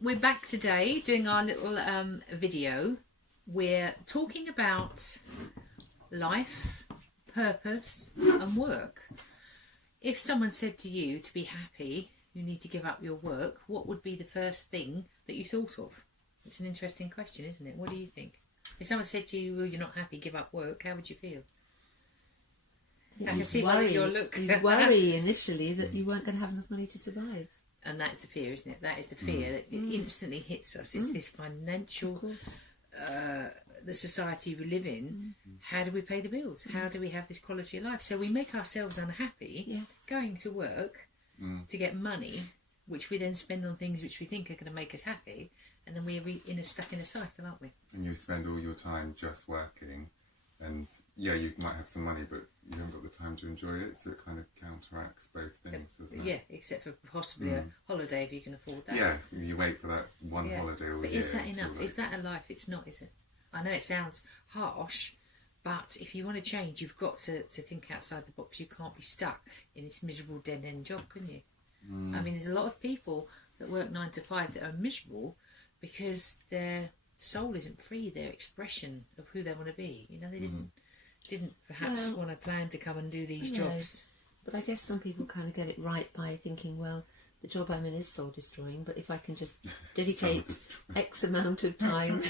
We're back today doing our little video. We're talking about life, purpose and work. If someone said to you to be happy you need to give up your work, what would be the first thing that you thought of? It's an interesting question, isn't it? What do you think? If someone said to you, well, you're not happy, give up work, how would you feel? Yeah, I can see by your look. You worry initially that you weren't going to have enough money to survive. And that's the fear, isn't it? That is the fear that instantly hits us. It's this financial, the society we live in. How do we pay the bills? How do we have this quality of life? So we make ourselves unhappy going to work to get money, which we then spend on things which we think are going to make us happy. And then we're stuck in a cycle, aren't we? And you spend all your time just working. And yeah, you might have some money, but you haven't got the time to enjoy it, so it kind of counteracts both things, doesn't it? Yeah, except for possibly a holiday if you can afford that. Yeah, you wait for that one holiday all But year. is that enough? Like... Is that a life? It's not, is it? I know it sounds harsh, but if you want to change, you've got to think outside the box. You can't be stuck in this miserable dead-end job, can you? I mean, there's a lot of people that work 9 to 5 that are miserable because their soul isn't free, their expression of who they want to be. You know, they didn't perhaps want to plan to come and do these jobs. But I guess some people kind of get it right by thinking, well, the job I'm in is soul destroying, but if I can just dedicate X amount of time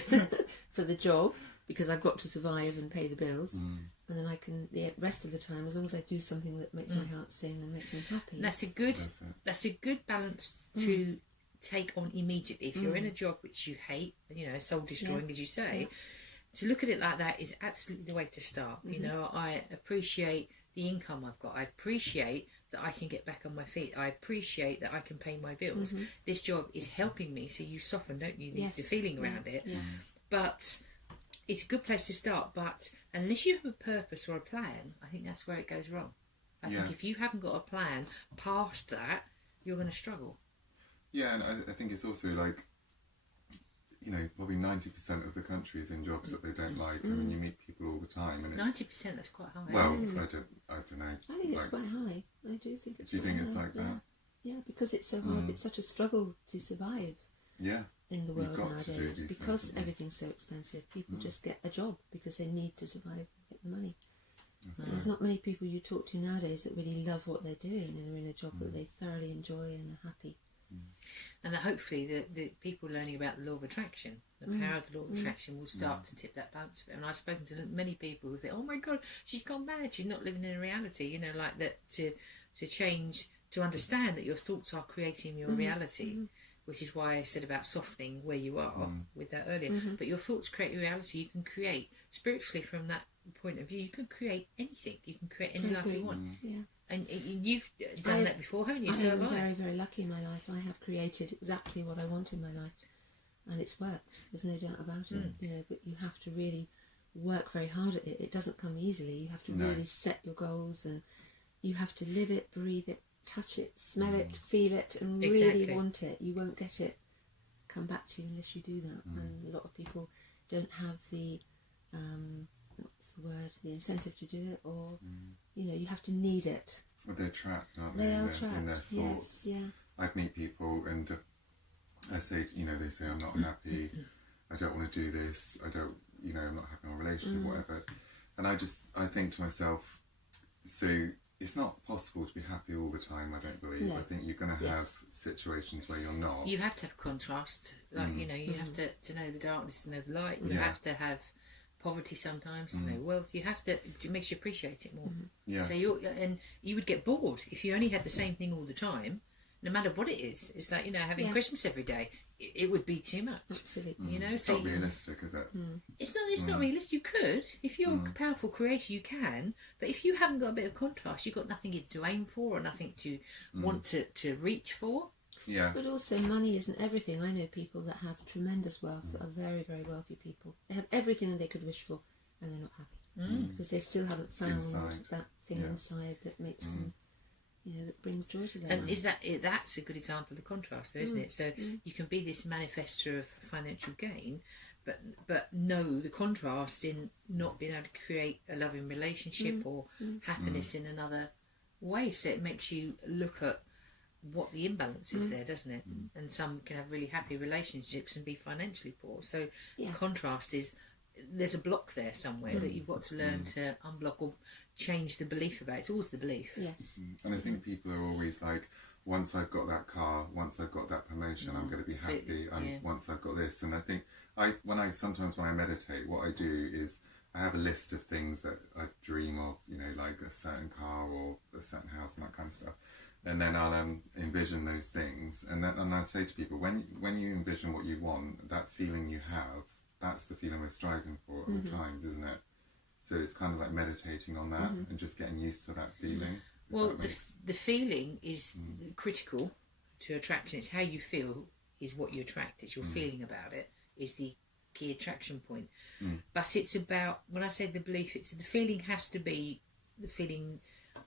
for the job, because I've got to survive and pay the bills, and then I can, the rest of the time, as long as I do something that makes my heart sing and makes me happy. And that's a good balance to take on immediately. If you're in a job which you hate, you know, soul destroying as you say, to look at it like that is absolutely the way to start. You know, I appreciate the income I've got. I appreciate that I can get back on my feet. I appreciate that I can pay my bills. This job is helping me, so you soften, don't you, the feeling around it. But it's a good place to start, but unless you have a purpose or a plan, I think that's where it goes wrong. I think if you haven't got a plan past that, you're going to struggle. Yeah, and I think it's also like, you know, probably 90% of the country is in jobs that they don't like. I mean, you meet people all the time, and it's 90%. That's quite high. well, I don't know. I think it's quite high. I do think it's. Do you quite think it's high. like that? Yeah, because it's so hard. It's such a struggle to survive. Yeah. In the world got to do nowadays, these because things, everything's so expensive, people just get a job because they need to survive and get the money. That's There's not many people you talk to nowadays that really love what they're doing and are in a job that they thoroughly enjoy and are happy. And that hopefully the people learning about the law of attraction, the power of the law of attraction, will start to tip that balance. And I've spoken to many people who think, oh my God, she's gone mad, she's not living in a reality, you know, like that, to change, to understand that your thoughts are creating your reality, which is why I said about softening where you are with that earlier. But your thoughts create your reality. You can create, spiritually from that point of view, you can create anything. You can create any life you want. Yeah. And you've done that before, haven't you? I So am have I. very, very lucky in my life. I have created exactly what I want in my life, and it's worked. There's no doubt about it. You know, but you have to really work very hard at it. It doesn't come easily. You have to really set your goals, and you have to live it, breathe it, touch it, smell it, feel it, and really want it. You won't get it come back to you unless you do that. And a lot of people don't have the what's the word? The incentive to do it, or you know, you have to need it. Well, they're trapped, aren't they? They are in trapped. their thoughts. Yes, yeah. I'd meet people and I say, you know, they say, I'm not happy, I don't want to do this, I don't, you know, I'm not happy in a relationship, whatever. And I think to myself, so it's not possible to be happy all the time, I don't believe. I think you're going to have situations where you're not. You have to have contrast. Like, you know, you have to know the darkness, to know the light. You have to have poverty sometimes, to know wealth. You have to, it makes you appreciate it more. Yeah. So you would get bored if you only had the same thing all the time, no matter what it is. It's like, you know, having Christmas every day. It would be too much. Absolutely. You know, It's not realistic, is it? It's not realistic. You could, if you're a powerful creator, you can. But if you haven't got a bit of contrast, you've got nothing either to aim for or nothing to want to reach for. Yeah. But also, money isn't everything. I know people that have tremendous wealth, that are very, very wealthy people. They have everything that they could wish for, and they're not happy because they still haven't found Inside. that thing inside that makes them, you know, that brings joy to their And life. that's a good example of the contrast, though, isn't it? So you can be this manifester of financial gain, but know the contrast in not being able to create a loving relationship or happiness in another way. So it makes you look at what the imbalance is there, doesn't it? And some can have really happy relationships and be financially poor. So the contrast is there's a block there somewhere that you've got to learn to unblock or change the belief about. It's always the belief. Yes. And I think people are always like, once I've got that car, once I've got that promotion, I'm going to be happy. Once I've got this, and I think sometimes when I meditate, what I do is I have a list of things that I dream of, you know, like a certain car or a certain house and that kind of stuff. And then I'll envision those things, and I say to people, when you envision what you want, that feeling you have, that's the feeling we're striving for at all times, isn't it? So it's kind of like meditating on that and just getting used to that feeling. Well, the feeling is critical to attraction. It's how you feel is what you attract. It's your feeling about it is the key attraction point. But it's about, when I say the belief, it's the feeling has to be the feeling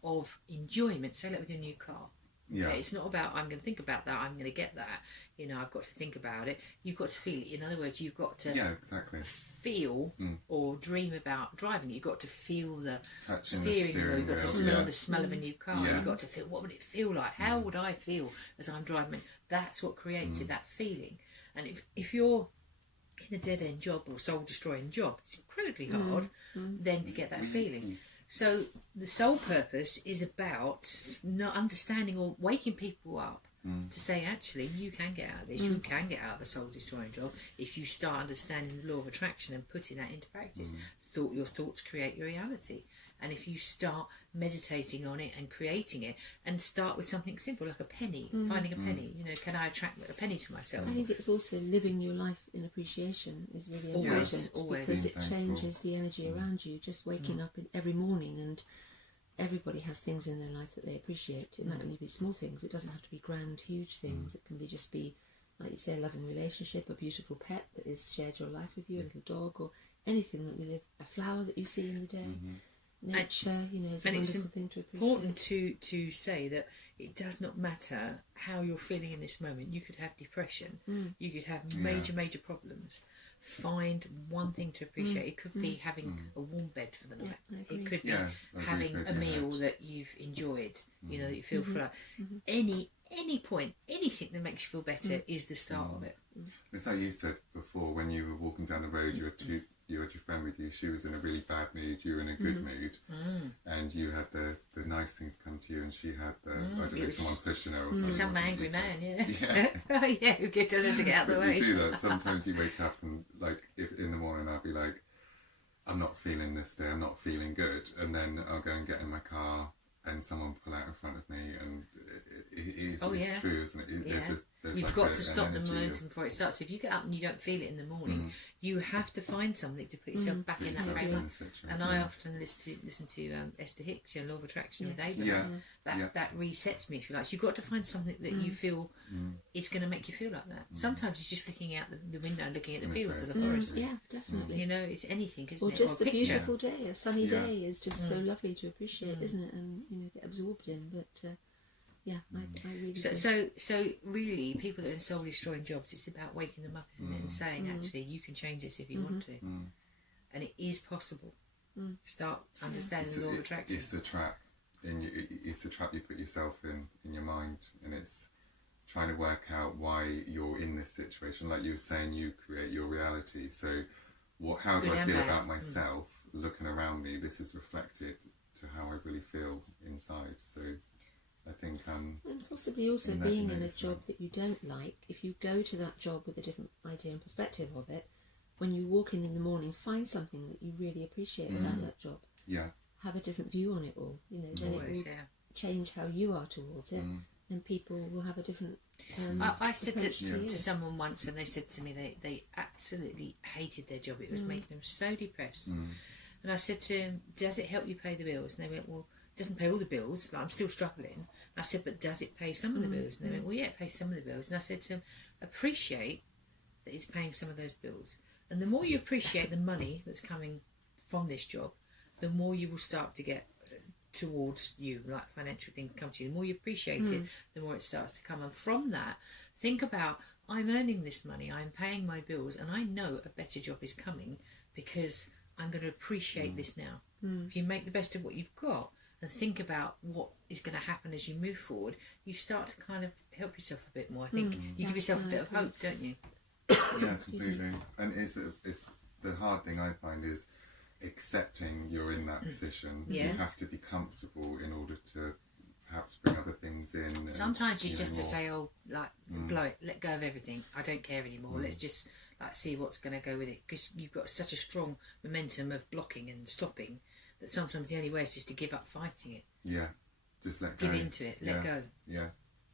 of enjoyment. Say like with your new car. Okay, it's not about I'm going to think about that, I'm going to get that. You know, I've got to think about it. You've got to feel it. In other words, you've got to feel or dream about driving. You've got to feel the steering wheel. You've got to smell the smell of a new car. You've got to feel, what would it feel like? How would I feel as I'm driving? That's what created that feeling. And if you're in a dead-end job or soul-destroying job, it's incredibly hard then to get that feeling. So the soul purpose is about not understanding or waking people up to say, actually, you can get out of this. You can get out of a soul-destroying job if you start understanding the law of attraction and putting that into practice. Your thoughts create your reality. And if you start meditating on it and creating it, and start with something simple like a penny, finding a penny, you know, can I attract a penny to myself? I think it's also living your life in appreciation is really important, because it changes the energy around you. Just waking up every morning, and everybody has things in their life that they appreciate. It might only be small things. It doesn't have to be grand, huge things. It can be just be, like you say, a loving relationship, a beautiful pet that is shared your life with you, a little dog, or anything that you live, a flower that you see in the day. Nature, you know, is a wonderful thing to appreciate. It's important to say that it does not matter how you're feeling in this moment. You could have depression. You could have major problems. Find one thing to appreciate. It could be having a warm bed for the night. It could be having a meal that you've enjoyed, you know, that you feel full of. Any point, anything that makes you feel better is the start of it. It's like you said before, when you were walking down the road, you had your friend with you, she was in a really bad mood, you were in a good mood, and you had the nice things come to you, and she had the, I don't know, someone pushing her or something. Some angry man, who get her to get out of the way. You do that. Sometimes you wake up and, like, if in the morning I'll be like, I'm not feeling this day, I'm not feeling good, and then I'll go and get in my car and someone pull out in front of me, and it's true, isn't it? You've like got to stop the momentum before it starts. So if you get up and you don't feel it in the morning, you have to find something to put yourself back in that frame. And I often listen to Esther Hicks, Law of Attraction with Abraham. That resets me, if you like. So you've got to find something that you feel is going to make you feel like that. Sometimes it's just looking out the window and looking at the fields of the forest. Yeah, definitely. You know, it's anything, isn't or it? Just or a beautiful day, a sunny day is just so lovely to appreciate, Mm. isn't it? And, you know, get absorbed in. But I really so really, people that are in soul destroying jobs, it's about waking them up, isn't it? And saying, actually, you can change this if you want to, and it is possible. Start understanding the law of attraction. It's the trap it's the trap you put yourself in your mind, and it's trying to work out why you're in this situation. Like you were saying, you create your reality. So how do I feel about myself looking around me? This is reflected to how I really feel inside. So I think and possibly also being in a job that you don't like, if you go to that job with a different idea and perspective of it, when you walk in the morning, find something that you really appreciate about that job. Have a different view on it all, you know, then it will change how you are towards it, and people will have a different I said to someone once, and they said to me they absolutely hated their job. It was making them so depressed. And I said to him, does it help you pay the bills? And they went, well, it doesn't pay all the bills, like I'm still struggling. And I said, but does it pay some of the bills? And they went, well, yeah, it pays some of the bills. And I said to him, appreciate that it's paying some of those bills. And the more you appreciate the money that's coming from this job, the more you will start to get towards you, like financial things come to you. The more you appreciate it, the more it starts to come. And from that, think about, I'm earning this money, I'm paying my bills, and I know a better job is coming because I'm going to appreciate this now. If you make the best of what you've got and think about what is going to happen as you move forward, you start to kind of help yourself a bit more. I think you give yourself a bit of hope, don't you? Yeah, completely. And it's the hard thing I find is accepting you're in that position. Yes. You have to be comfortable in order to perhaps bring other things in. Sometimes you just to more. say, oh, like, blow it, let go of everything. I don't care anymore. Let's just like see what's going to go with it, because you've got such a strong momentum of blocking and stopping that sometimes the only way is just to give up fighting it. Yeah, just let go. Give into it, let go. Yeah.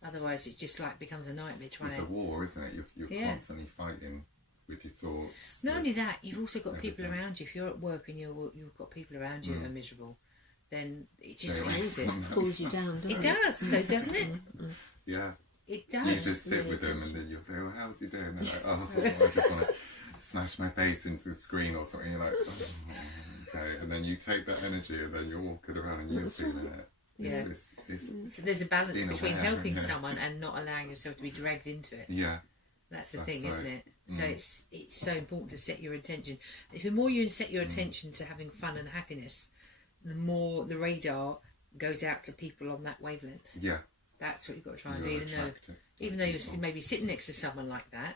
Otherwise, it just like becomes a nightmare trying It's to. a war, isn't it? You're constantly fighting with your thoughts. Not only that, you've also got people everything. around you. If you're at work and you've got people around you that are miserable, then it just Stay away fuels it. from them. Pulls you down, doesn't It it? does, though, doesn't it? Yeah. It You does. just sit with them and then you'll say, well, how's he doing? And they're like, oh, I just want to smash my face into the screen or something. You're like, oh, okay. And then you take that energy and then you're walking around and you're feeling it. Yeah. It's So there's a balance being between aware, helping yeah. someone and not allowing yourself to be dragged into it. yeah. That's the That's thing, right. isn't it? So it's so important to set your intention. If the more you set your attention to having fun and happiness, the more the radar goes out to people on that wavelength. Yeah. That's what you've got to try and You're do. attracted Even to though you're people. maybe sitting next to someone like that,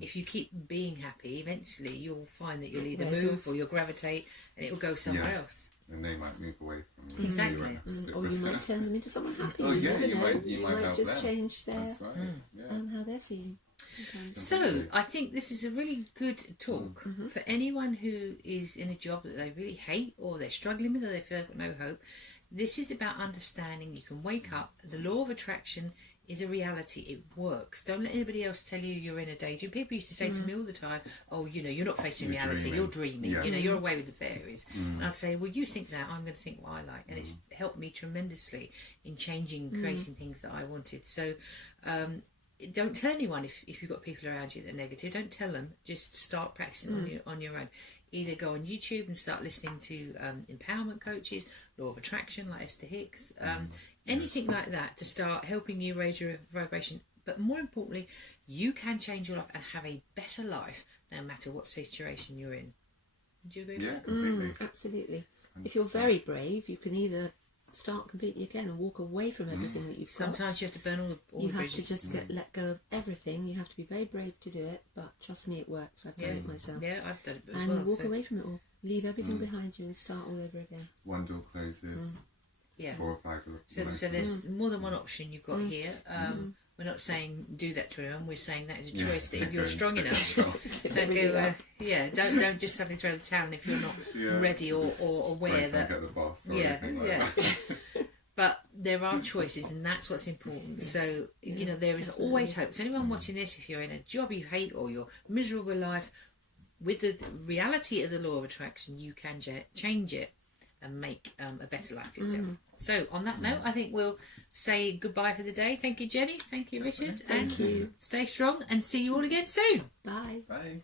if you keep being happy, eventually you'll find that you'll either There's move or you'll gravitate and it'll go somewhere Yeah. else. And they might move away from you. Exactly. You won't have to sit Or with you them. might turn them into someone happy. Oh, yeah, never you know. might- you might help just them. change their That's right. Yeah. how they're feeling. Okay. So I think this is a really good talk for anyone who is in a job that they really hate or they're struggling with or they feel they've got no hope. This is about understanding you can wake up. The law of attraction is a reality. It works. Don't let anybody else tell you you're in a daydream. People used to say to me all the time, oh, you're not facing You're reality. dreaming. You're dreaming. Yeah. You're away with the fairies. And I'd say, well, you think that. I'm going to think what I like. And it's helped me tremendously in changing, creating things that I wanted. So don't tell anyone if you've got people around you that are negative. Don't tell them. Just start practicing on your own. Either go on YouTube and start listening to empowerment coaches, law of attraction like Esther Hicks, anything like that to start helping you raise your vibration. But more importantly, you can change your life and have a better life no matter what situation you're in. Do you agree with Yeah, that? completely. Absolutely. If you're very brave, you can either start completely again and walk away from everything that you've got. Sometimes you have to burn all You the have bridges. to just let go of everything. You have to be very brave to do it, but trust me, it works. I've done it myself. Yeah, I've done it as And well. walk so, away from it all. Leave everything behind you and start all over again. One door closes, yeah. 4 or 5 doors. So there's more than one option you've got here. We're not saying do that to everyone. We're saying that is a choice that if you're strong enough, don't go. Don't just suddenly throw the towel if you're not ready or aware that. Get the boss or Yeah, anything like yeah. that. But there are choices, and that's what's important. So there is always hope. So anyone watching this, if you're in a job you hate or you're miserable with life, with the reality of the law of attraction, you can change it and make a better life for yourself. So on that note, I think we'll say goodbye for the day. Thank you, Jenny. Thank you, Richard. Thank you. Stay strong and see you all again soon. Bye. Bye.